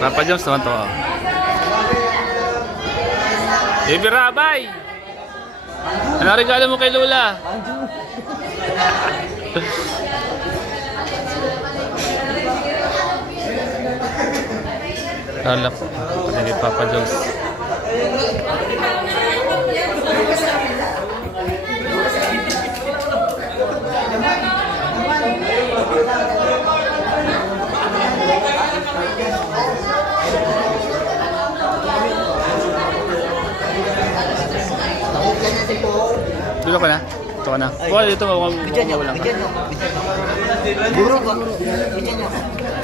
Papa Jones naman to. Baby Rabay! Ano regalo mo kay Lola? Kala po. Kaya Papa Jones. Dito ka na? Ito ka na. Paul, dito mo. Bidyan nyo. Guro. Bidyan nyo.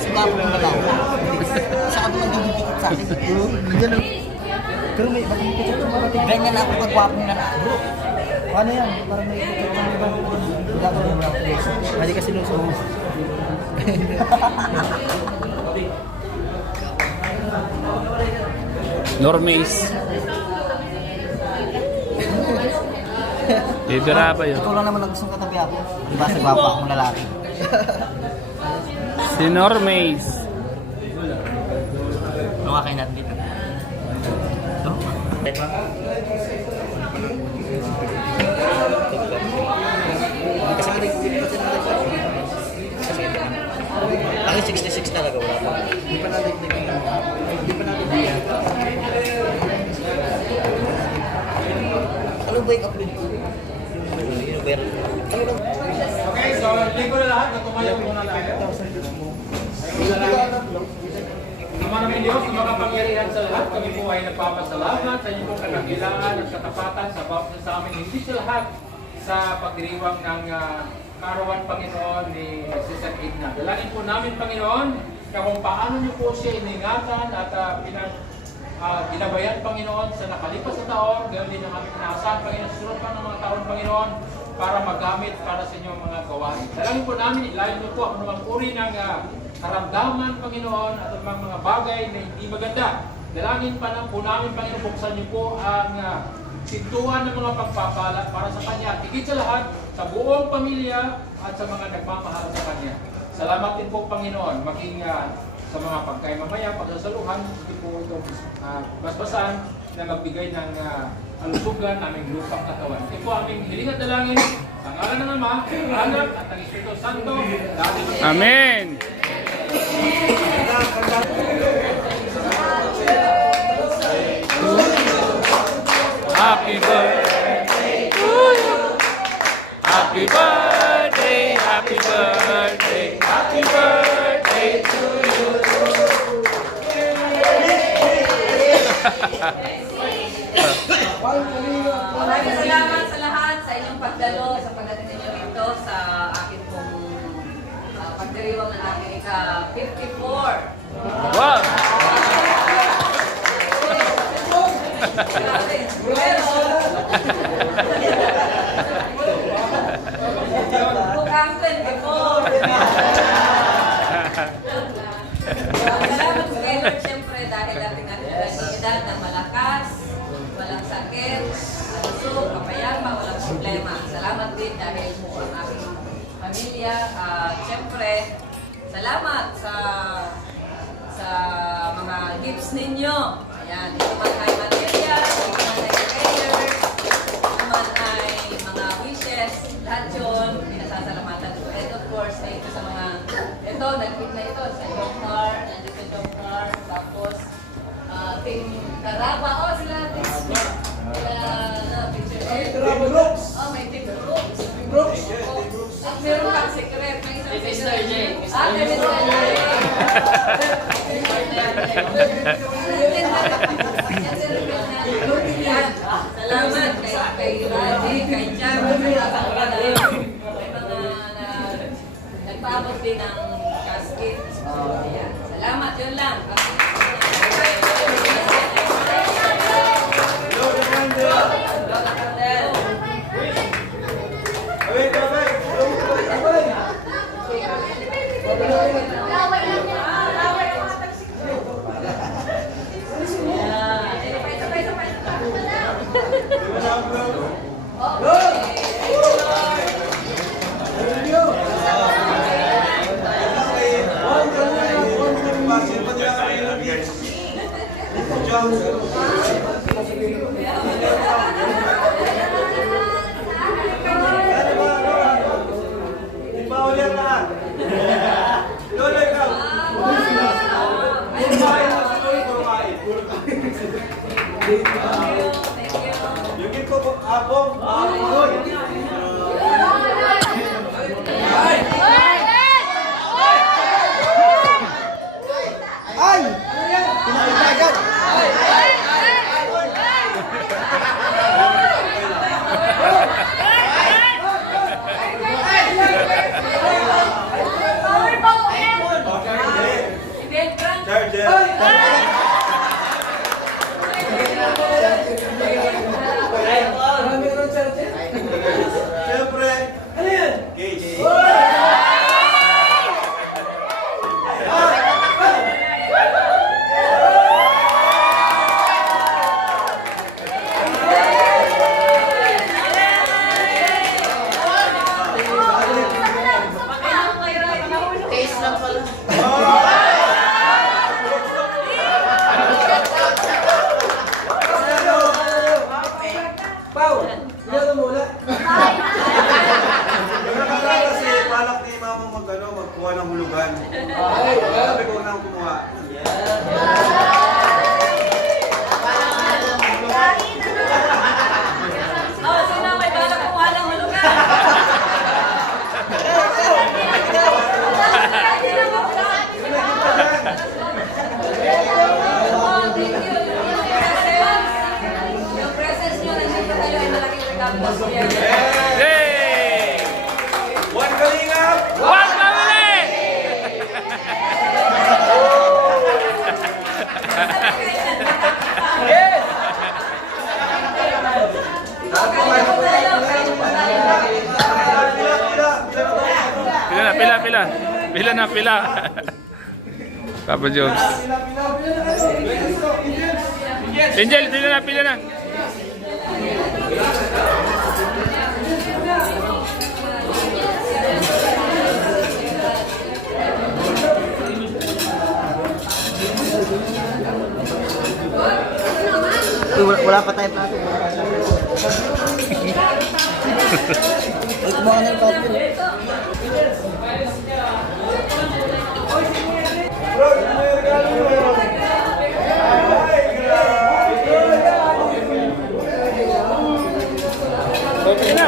Sumabog mo na lang. Saka mo nagdidikit sa akin. Bidyan nyo. Pero may picture mo. Ganyan na ako kagwapo na na. Bro. Paano yan? Parang may picture mo ba? Wala ko naman ako. Hindi kasi nung so. Normace. Bibira ba yun? Ikaw lang naman ang gustong katabi ako. Diba sa gwapa akong lalaki? Si Normace. Ano kayo natin dito? Ito? Ako 66 talaga wala pa. Hindi pa natin ano ba yung upload ko? Ano ba yan? Ano lang? Okay, so link ko na lahat. Natumayaw muna tayo. Ama namin Diyos, makapangyarihan sa lahat, kami po ay nagpapasalamat sa inyong kadakilaan at katapatan sa bawat sa amin. Hindi sa lahat sa pagdiriwang ng karawan, Panginoon, ni Sister Edna. Dalangin po namin, Panginoon, na kung paano niyo po siya iningatan at ginabayan, Panginoon, sa nakalipas na taon, ganoon din ang aming pinaasahan, Panginoon, susunod pa ng mga taon, Panginoon, para magamit para sa inyong mga gawain. Dalangin po namin, ilayo niyo po ang anumang uri ng karamdaman, Panginoon, at ang mga bagay na hindi maganda. Dalangin pa na po namin, Panginoon, buksan niyo po ang sintuan ng mga pagpapala para sa Kanya. Higit sa lahat, sa buong pamilya at sa mga nagmamahal sa Kanya. Salamat din po, Panginoon, maging sa mga pagkain mamaya, pagsasaluhan, hindi po ito basbasan na magbigay ng alusugan naming lupang katawan. Ito po aming hiling at dalangin sa ngalan ng Ama, Anak at ang Espiritu Santo. Amen! Happy birthday to you. Happy birthday, happy birthday, happy birthday to you. Maraming salamat sa lahat sa inyong pagdalo sa pagdating ninyo dito sa akin pong pagdiriwang ng aking ika-54. Wow! Bukang 24. Salamat sa kayo, siyempre, dahil ating edad na malakas, walang sakit, alusog, kapayapa, walang problema. Salamat din dahil po ang aking pamilya. Siyempre, salamat sa mga gifts ninyo. Ayan, ito man ay material, ito man ay prayers, ito man ay mga wishes, lahat yun, pinasasalamatan ko. And of course, ay ito sa mga, ito, nag-fit na ito sa Jomcar, nandito Jomcar, tapos Team Caraba, sila Team picture. May Team Brooks. Team Brooks. At meron pang secret, may isang secret. May Mr. J. Salamat kay Raji, kay Char, may mga nagpaabot din ng casket. Ayan. Salamat, yun lang. Ay! Pinakita agad! Kasi balak ni mama magkuha ng hulugan. Sabi ko nang kumuha. Oh, sino may balak kumuha ng hulugan? Oh, thank you. Yung presence nyo, nandito kayo ay malaking regalo po sa inyo. Yay! One kalingap! One family! Pila. Pila na, pila. Papa Jobs. Angel, pila na. Wala pa tayo plato. Ay, kumuha na yung plato. Okay na.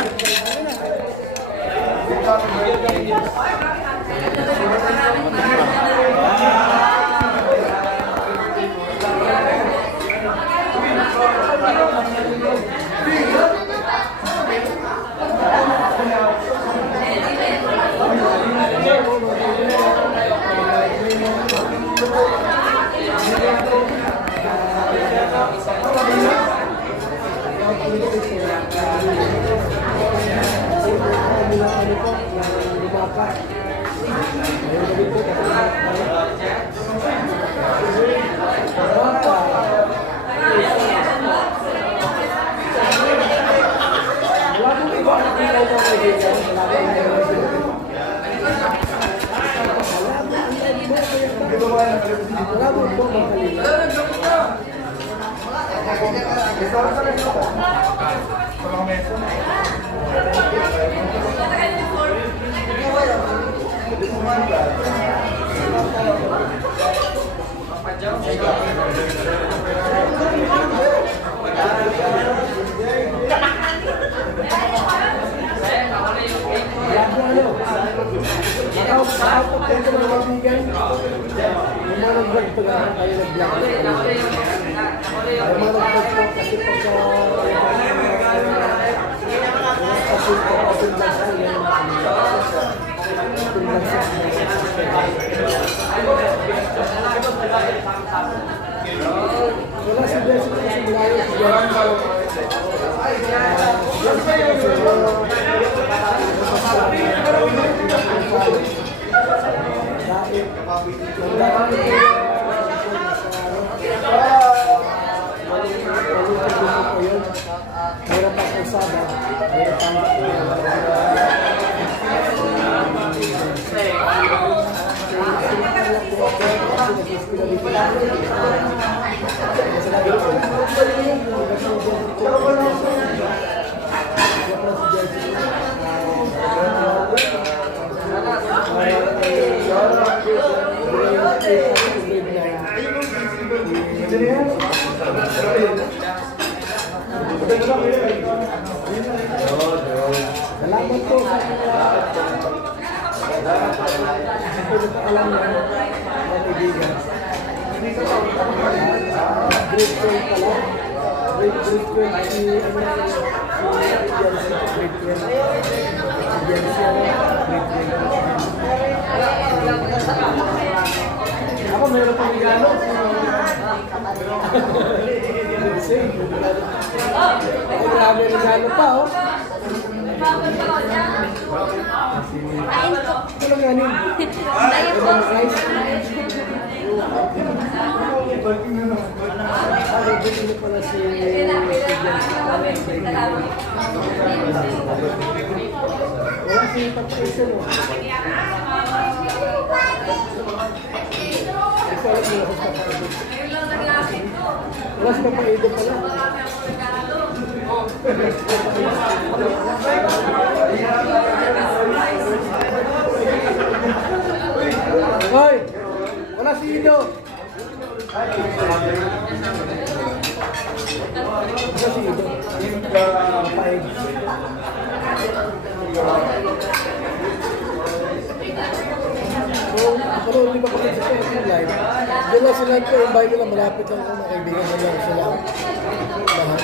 Salamat po sa pinapaalam niya, mga kaibigan. Grade 12 pala. Grade 12 si grade 12. Ako meron pang regalo. Ay, grabe regalo pa, oh. Ano ganin? Rice. Bili pala si wala si Patricio, no? Wala si Papaido pala. Hoy! Wala si Ido! Wala si Ido. Papaig. Pero hindi ba kami sa Facebook Live? Doon lang sila ito, yung bahay nila malapit lang kung nakaibigan na lang sila. Lahat.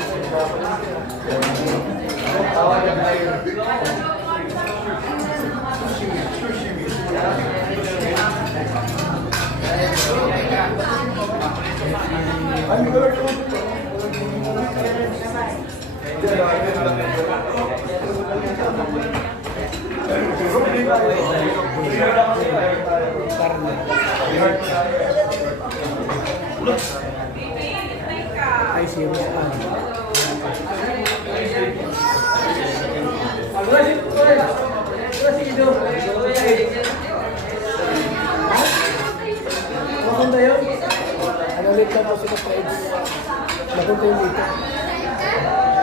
Ay, serious pa. Mapunta yun? Analit lang po si Papaids. Mapunta yun dito.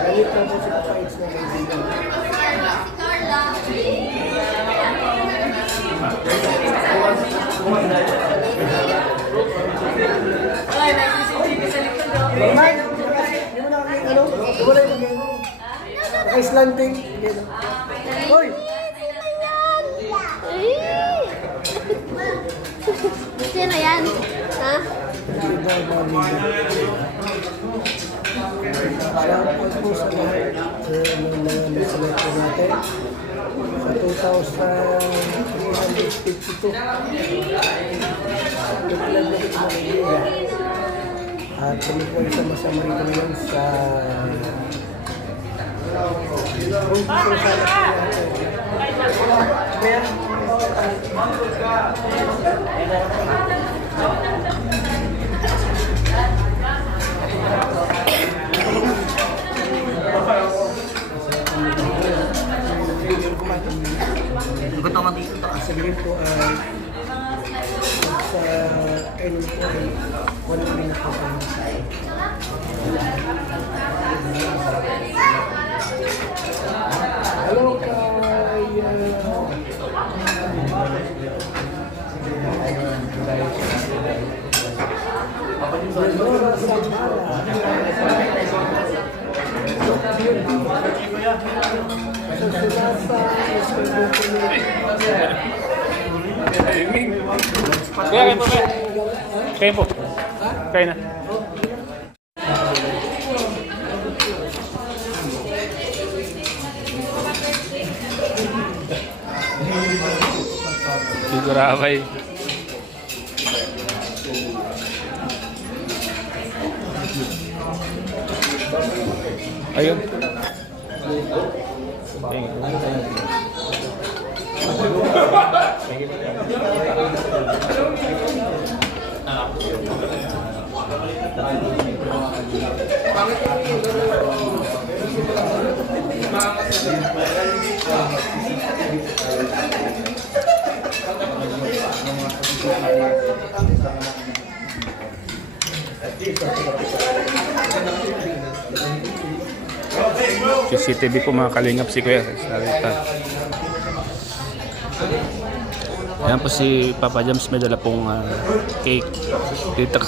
Analit lang po si Papaids na kaibigan. Ay, may CCTV sa likod, no? Normal! Hindi mo na kami, ano? Wala yung mag-ano. Naka-slanting. Hoy! Sino yan? Ha? Salamat po sa lahat ng mga nasalat po natin sa 2,352. Naglalagay na idea. At kami po sama-sama rin ngayon sa kung sa salat po natin. Gutom ang dito. Sabihin po ay sa kailan po ay 1 minute po tayo. Hello kay Lenora Kuya, kayo po, kuya. Kayo po. Kayo na. Sigurabay. Ayun. CCTV po mga kalingap si Kuya Salita. Ayan po si Papa James, may dala pong cake. Dito.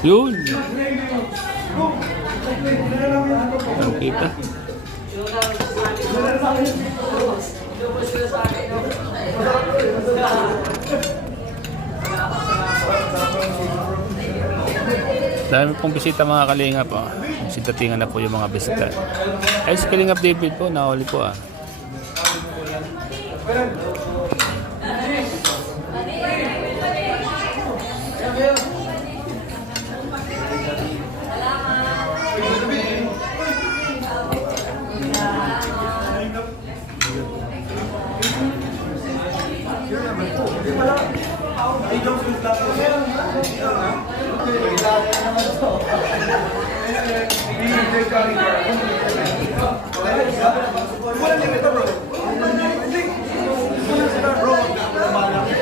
Yun. Ang kita. Dami pong bisita mga Kalingap po. Sintatingan na po yung mga bisita. Ay, si Kalingap David po, nahuli po ah.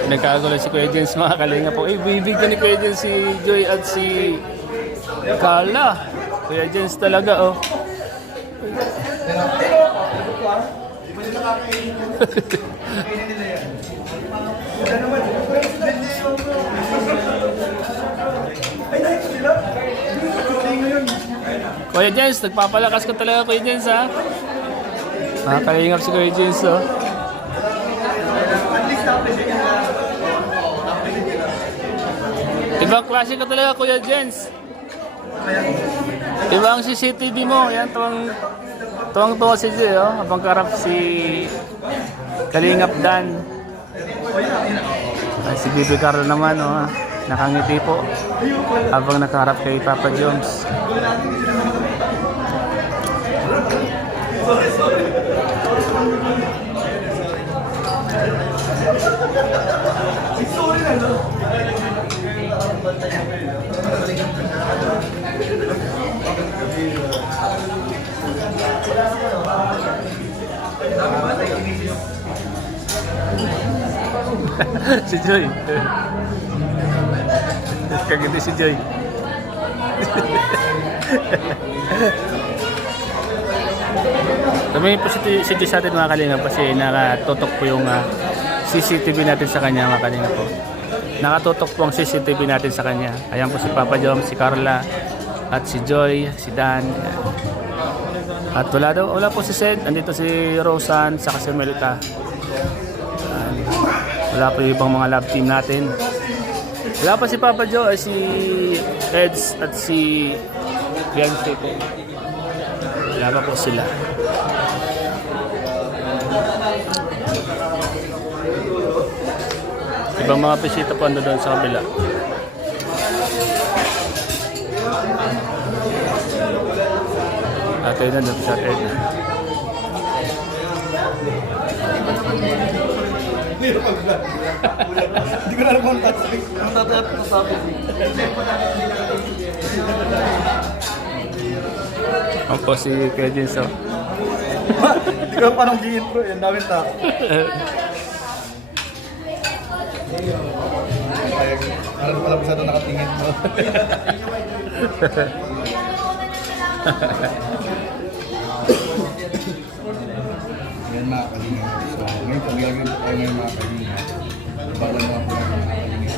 Nagkagulo si Kuya Jens mga Kalingap po. Eh, bibigyan ni Kuya Jens si Joy at si Carla. Kuya Jens talaga oh. Kuya Jens, nagpapalakas ka talaga Kuya Jens ha. Mga Kalingap si Kuya Jens oh. Ibang klase ka talaga Kuya Jens. Ibang CCTV mo. Yan, tuwang-tuwa si Jay, oh. Habang karap si Kalingap Dan. Ay, si Bibi Carlo naman, oh. Nakangiti po. Habang nakaharap kay Papa Joms. Si Joy. Kagiti si Joy. Tumingin po si Joy sa atin mga Kalingap kasi nakatutok po yung CCTV natin sa kanya mga Kalingap po. Nakatutok po ang CCTV natin sa kanya. Ayan po si Papa Jom, si Carla, at si Joy, si Dan. At wala po si Sed, andito si Rosan, saka si Melita. Wala po yung ibang mga love team natin. Wala pa si Papa Joe, ay si Eds at si Fiancé po. Wala pa po sila. Ibang mga bisita po ando doon sa kabila. At ayun na doon sa atin. Hindi ko na alam kung sabi. Ang po si Kuya Jinso. Hindi ko alam paano gi-intro. Yan daming tao. Parang pala masyado nakatingin mo. Yan mga Kalingap. So, ngayon pag gagawin po tayo ngayon mga Kalingap. Bago mga po mga Kalingap.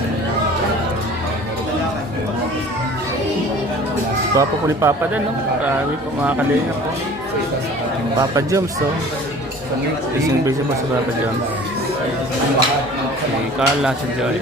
Gwapo po ni Papa din, no? Marami po mga Kalingap po. Papa Joms, so. Isang busy po sa Papa Joms. Si Carla, si Joy.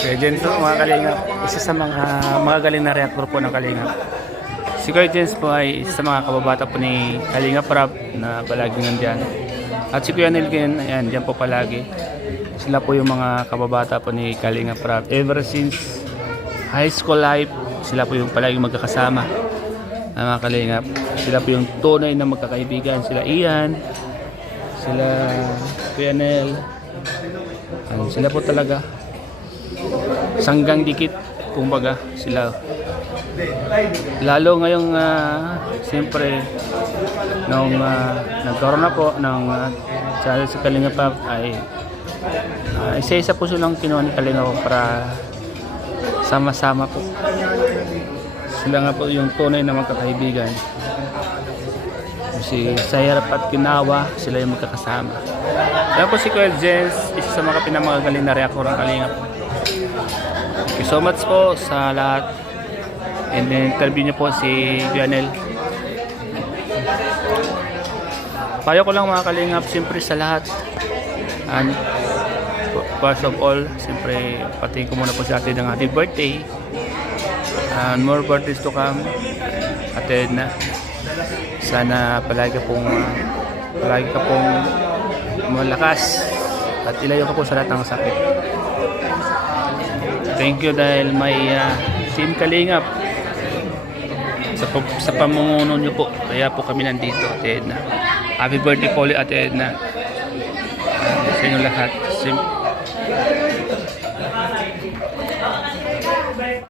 Kuya Jens po mga Kalingap, isa sa mga galing na reactor po ng Kalingap. Si Kuya Jens po ay isa sa mga kababata po ni Kalingap Rap na palaging nandyan. At si Kuya Nilgen, ayan, dyan po palagi. Sila po yung mga kababata po ni Kalingap Rap. Ever since high school life, sila po yung palaging magkakasama. Mga Kalingap, sila po yung tunay na magkakaibigan. Sila Ian, sila Kuya Nel. Sila po talaga sanggang dikit, kumbaga sila. Lalo ngayong siyempre nung nagkaroon na po ng channel sa Kalinga Prab ay isa-isa po silang kinuha ni Kalinga po para sama-sama po. Sila nga po yung tunay na magkakaibigan. Si Sayarap at Ginawa, sila yung magkakasama. Kaya po si Kuya Jens, isa sa mga pinamagaling na reactor ng Kalinga po. Thank you so much po sa lahat. And then interview niyo po si Janel. Payo ko lang mga Kalingap, siyempre sa lahat. And first of all, siyempre pati ko muna po sa atin ng happy birthday. And more birthdays to come. Atin na. Sana palagi ka pong malakas at ilayo ka po sa lahat ng sakit. Thank you dahil may Team Kalingap sa pamumuno nyo po. Kaya po kami nandito, Ate Edna. Happy birthday po ulit, Ate Edna. Sa inyo lahat.